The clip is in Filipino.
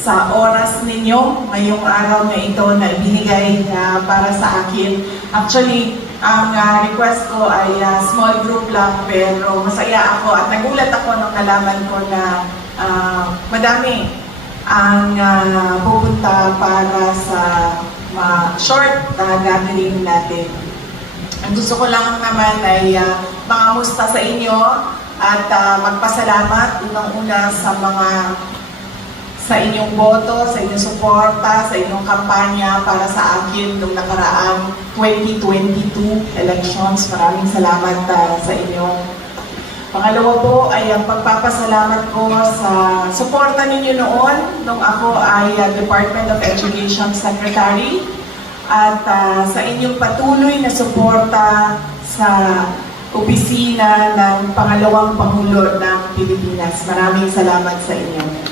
sa oras ninyo ngayong araw na ito na ibinigay ah, para sa akin. Actually, ang ah, request ko ay ah, small group lang pero masaya ako at nagulat ako nung nalaman ko na ah, madami ang ah, pupunta para sa ma- short ah, gathering natin. Ang gusto ko lang naman ay uh, mangamusta sa inyo at ah, magpasalamat unang-una sa mga sa inyong boto, sa inyong suporta, sa inyong kampanya para sa akin nung nakaraang 2022 elections. Maraming salamat ah, sa inyo. Pangalawa po ay ang pagpapasalamat ko sa suporta ninyo noon nung ako ay ah, Department of Education Secretary at ah, sa inyong patuloy na suporta sa opisina ng pangalawang Pangulo ng Pilipinas. Maraming salamat sa inyo.